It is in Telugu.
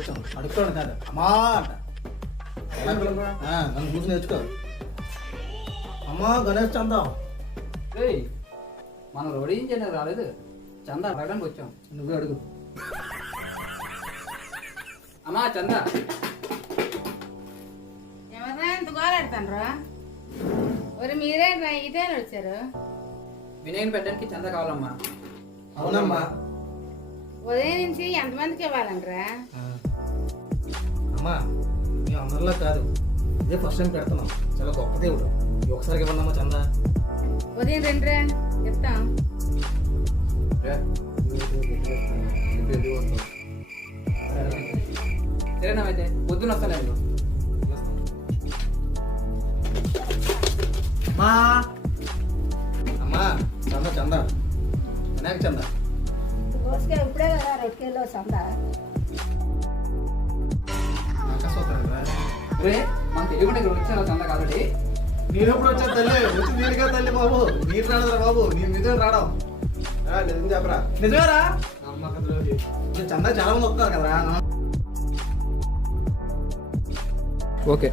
వచ్చాం, అడుగుతాడు కాదు అమ్మా అంట. నన్ను చూసి నేర్చుకో. అమ్మా గణేష్ చందా. మనం రోడ్ ఇంజనీర్ రాలేదు, చందా అడగడానికి వచ్చాం. నువ్వే అడుగు. అమ్మా చందా. ఎవరైనా ఎంత గోలాడుతాను ఒరి మీరేనా ఇదే వచ్చారు? వినాయకుని పెట్టడానికి చందా కావాలమ్మా. అవునమ్మా. ఉదయం నుంచి ఎంతమందికి ఇవ్వాలంటరా? అమ్మా మేము అందరిలో కాదు, ఇదే ఫస్ట్ టైం పెడుతున్నాం. చాలా గొప్ప దేవుడు, ఒకసారికి ఇవ్వండి అమ్మా చందా. ఉదయం రెండురా చెప్తాం. సరేనామైతే పొద్దున వస్తాను. అమ్మా అమ్మా చందా చందా వినాయక చందా. దోసకాయ ఇప్పుడే కదా 2 కిలో సందా. మనం తెలియకుండా ఇక్కడ వచ్చాను చందా కాబట్టి. నేను ఎప్పుడు వచ్చాను తల్లి? వచ్చి నీరుగా తల్లి బాబు, నీరు రాడదురా బాబు, నేను నిజం రావడం. నిజం చెప్పరా? నిజమేరా? చందా చాలా మంది వస్తున్నారు కదరా. ఓకే.